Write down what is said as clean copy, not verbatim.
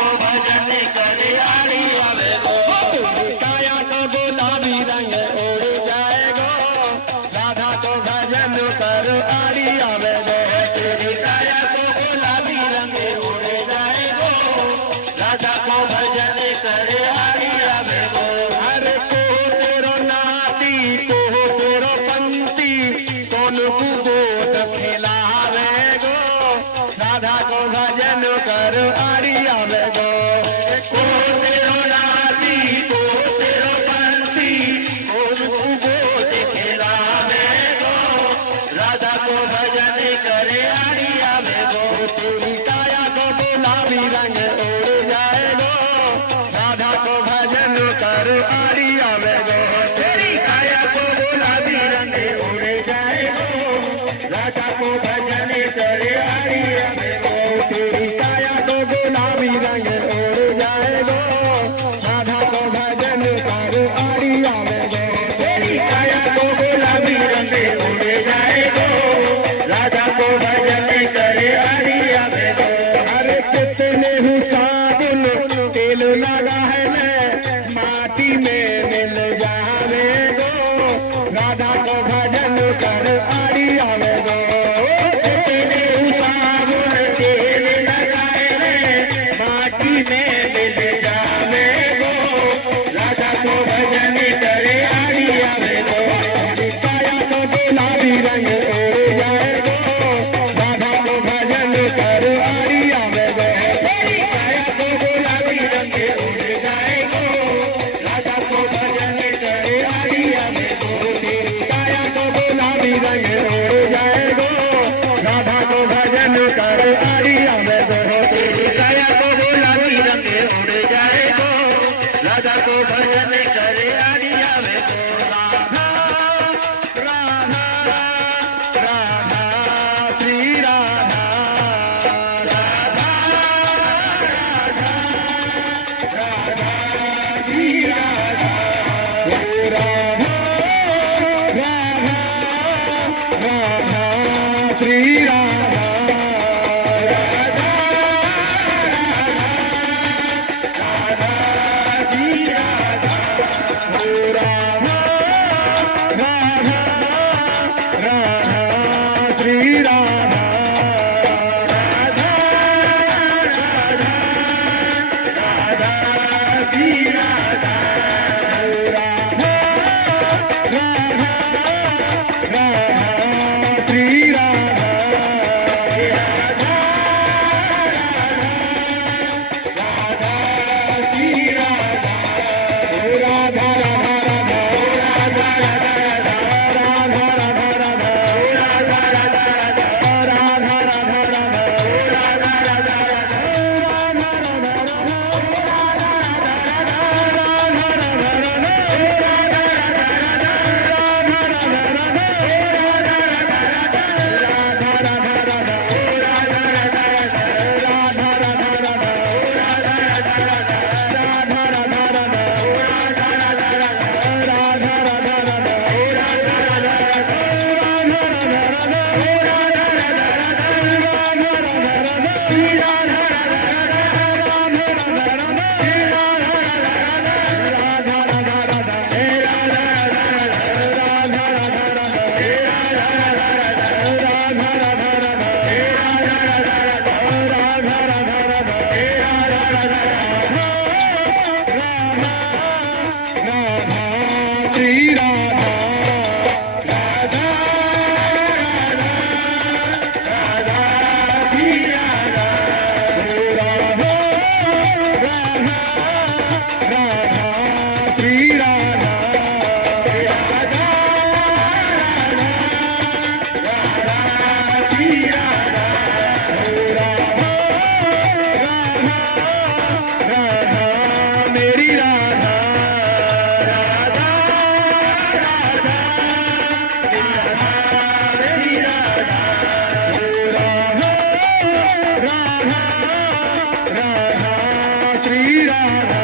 को भजन करे आड़ी आवे गो। काया को गुलाबी रंग उड़ जाएगो, राधा को भजन कर आड़ी आवे गो। तेरी काया को गुलाबी रंग उड़ जाएगो, राधा को भजन करे आड़ी आवे गो। अरे को तेरो नाती को तेरो पंती, कौन कुबोध खिलावे गो, राधा को भजन कर आड़ी आवे गो। को तेरो नाती को तेरो पंथी, कौन कुबोध खिलावे गो, राधा को भजन करे आड़ी आवे गो। तेरी काया को गुलाबी रंग उड़ जाएगो, राधा को भजन कर आड़ी आवे गो। तेरी काया को गुलाबी रंग उड़ जाएगो, राधा को भजन करे आड़ी आवे गो। तेरी काया को गुलाबी रंग उड़ जाएगो, राधा को भजन कर आड़ी आवे गो। तेरी काया को गुलाबी रंग उड़ जाएगो, राधा को भजन करे आड़ी आवे गो। अरे कितने हूँ साबुन तेल लगा है मैं, माटी में मिल जावे गो, राधा को भजन कर आड़ी आवे गो। तेरे साबुन तेल लगाए रे, माटी में मिल जावे गो, राधा को भजन करे आड़ी आवे गो। काया को गुलाबी रंग उड़ जाएगो, राधा को भजन कर आड़ी आवे गो। तेरी काया को गुलाबी रंग उड़ जाएगो, राधा को भजन करे आड़ी आवे गो। काया को गुलाबी रंग उड़ जाएगो, राधा को भजन कर आड़ी आवे गो। तेरी काया को गुलाबी रंग उड़ जाएगो, राधा को भजन करे आड़ी आवे गो। राधा राधा राधा श्री राधा, राधा राधा राधा श्री राधा, राधा राधा राधा श्री राधा, राधा राधा श्री राधा, राधा राधा राधा श्री राधा, राधा राधा राधा श्री राधा, राधा राधा राधा श्री राधा, राधा राधा श्री राधा, राधा श्री राधा, राधा राधा श्री राधा, राधा राधा राधा श्री राधा, राधा राधा श्री राधा, राधा राधा राधा मेरी राधा, राधा श्री राधा।